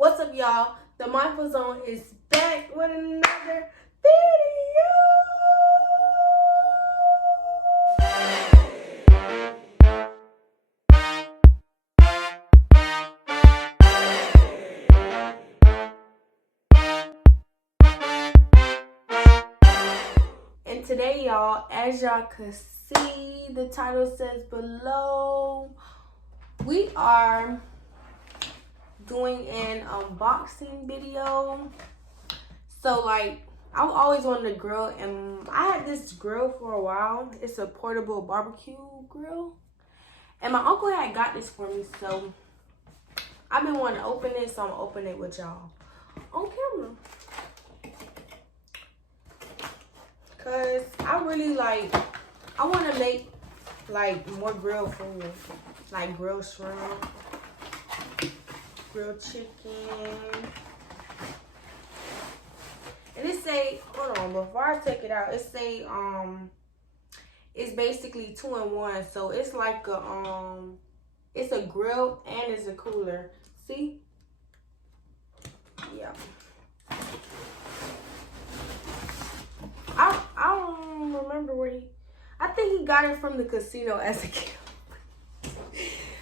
What's up, y'all? The Mindful Zone is back with another video. And today, y'all, as y'all can see, the title says below, we are doing an unboxing video. So like, I've always wanted a grill, and I had this grill for a while. It's a portable barbecue grill, and my uncle had got this for me, so I've been wanting to open it, so I'm gonna open it with y'all on camera. Cause I really like, I want to make like more grilled food, like grilled shrimp, grilled chicken. And it say, hold on, before I take it out, it say it's basically 2-in-1. So it's like a it's a grill and it's a cooler. See? Yeah. I don't remember where I think he got it from the casino as a gift.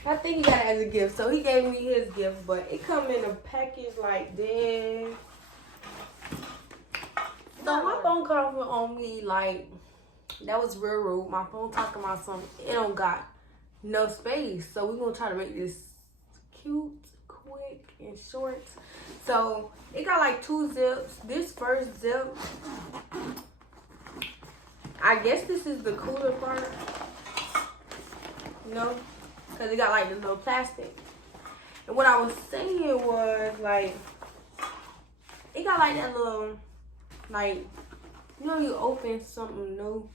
I think he got it as a gift. So he gave me his gift, but it come in a package like this. So my phone cut off on me, like, that was real rude. My phone talking about something, it don't got no space. So we're gonna try to make this cute, quick, and short. So it got like 2 zips. This first zip, I guess this is the cooler part. You know? Because it got like the little plastic. And what I was saying was, like, it got like that little, like, you know, you open something new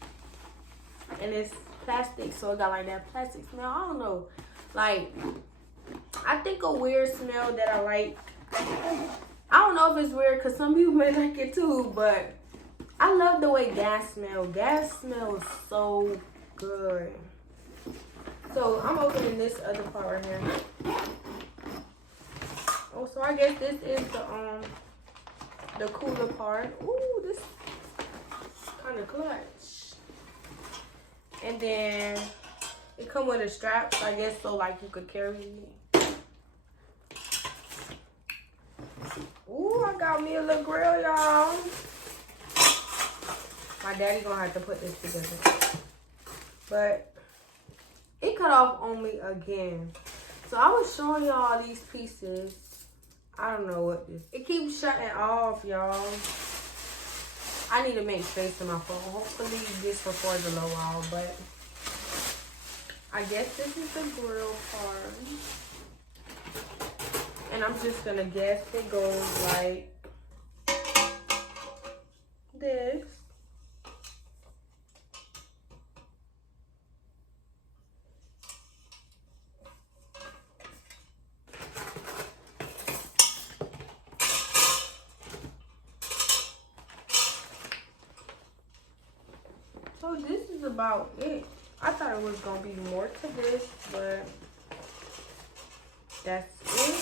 and it's plastic, so it got like that plastic smell. I don't know, like, I think a weird smell that I like, I don't know if it's weird because some people may like it too, but I love the way gas smells. Gas smells so good. So I'm opening this other part right here. Oh, so I guess this is the cooler part. Ooh, this kind of clutch. And then it come with a strap, I guess, so like you could carry it. Ooh, I got me a little grill, y'all. My daddy gonna have to put this together. But it cut off on me again. So I was showing y'all these pieces. I don't know what this. It keeps shutting off, y'all. I need to make space in my phone. Hopefully this records a little while, but I guess this is the grill part. And I'm just gonna guess it goes like this. So this is about it. I thought it was gonna be more to this, but that's it.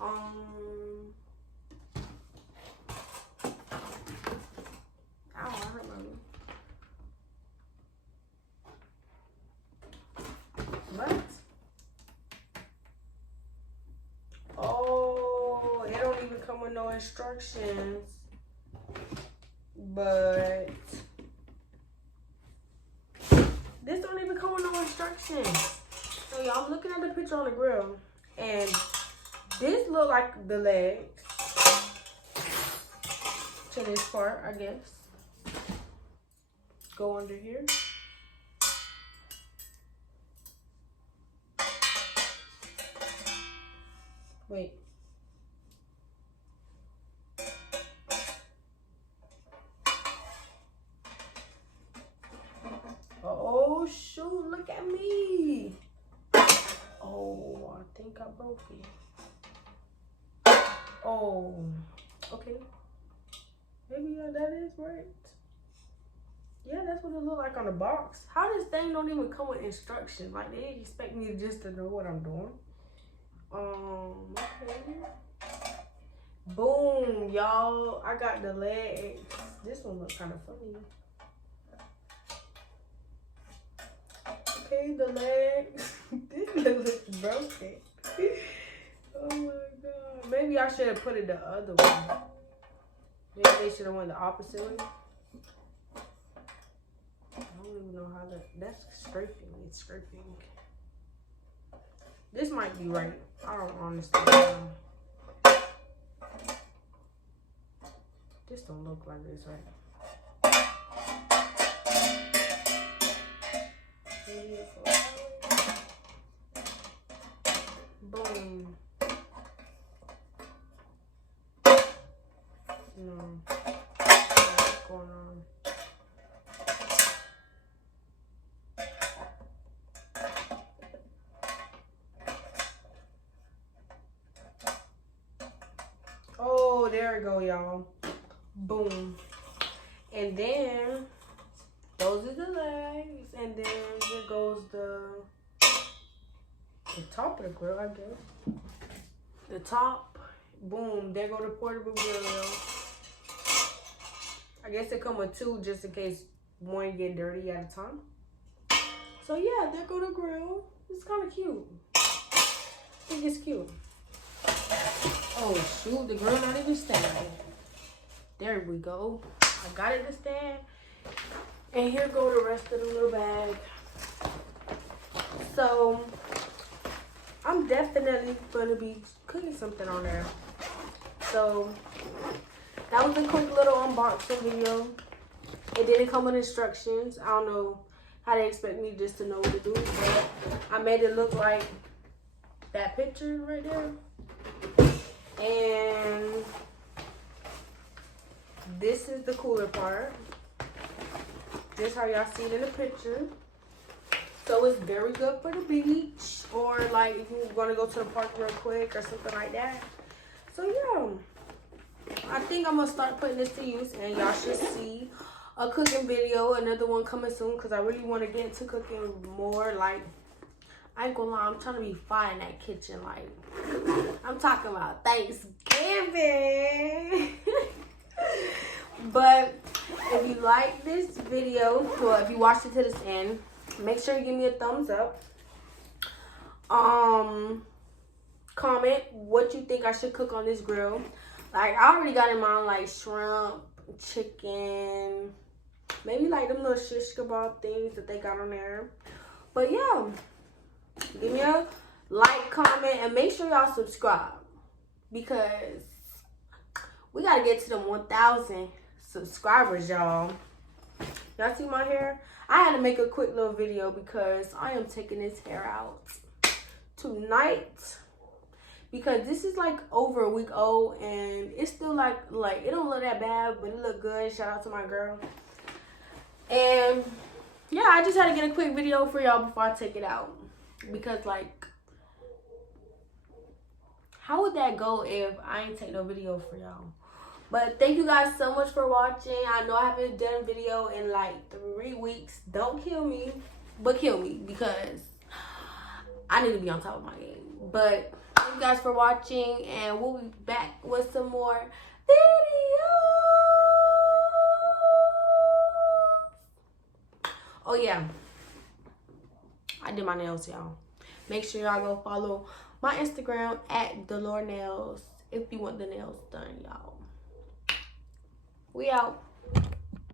I don't remember. But oh, it don't even come with no instructions. But this don't even come with no instructions. So y'all, I'm looking at the picture on the grill, and this look like the legs to this part, I guess. Go under here. Wait. Oh shoot, look at me. Oh, I think I broke it. Oh, okay. Maybe that is right. Yeah, that's what it look like on the box. How this thing don't even come with instructions? Like, they expect me just to know what I'm doing. Okay. Boom, y'all. I got the legs. This one looks kind of funny. Okay, the legs. This looks broken. Oh my god. Maybe I should have put it the other way. Maybe they should have went the opposite way. I don't even know how that's scraping. It's scraping. This might be right. I don't honestly know. This don't look like this, right? Boom. No. What's going on? Oh, there we go, y'all. Boom. And then those are the legs, and then there goes the top of the grill, I guess. The top. Boom. There go the portable grill. I guess they come with two just in case one get dirty at a time. So yeah, there go the grill. It's kind of cute. I think it's cute. Oh shoot, the grill not even standing. There we go. I got it to stand. And here go the rest of the little bag. So I'm definitely gonna be cooking something on there. So that was a quick little unboxing video. It didn't come with instructions. I don't know how they expect me just to know what to do, but I made it look like that picture right there. And this is the cooler part. This how y'all see it in the picture. So it's very good for the beach, or like if you're gonna go to the park real quick or something like that. So yeah, I think I'm gonna start putting this to use, and y'all should see a cooking video, another one coming soon, because I really want to get into cooking more. Like, I ain't gonna lie, I'm trying to be fine in that kitchen. Like, I'm talking about Thanksgiving. But if you like this video, or if you watched it to this end, make sure you give me a thumbs up. Comment what you think I should cook on this grill. Like, I already got in mind like shrimp, chicken, maybe like them little shish kebab things that they got on there. But yeah, give me a like, comment, and make sure y'all subscribe, because we gotta get to them 1,000 subscribers, y'all. Y'all see my hair? I had to make a quick little video because I am taking this hair out tonight, because this is like over a week old and it's still like it don't look that bad, but it look good. Shout out to my girl. And yeah, I just had to get a quick video for y'all before I take it out, because like, how would that go if I ain't take no video for y'all? But thank you guys so much for watching. I know I haven't done a video in like 3 weeks. Don't kill me, but kill me, because I need to be on top of my game. But thank you guys for watching, and we'll be back with some more videos. Oh yeah, I did my nails, y'all. Make sure y'all go follow my Instagram at DeLore Nails if you want the nails done, y'all. We out.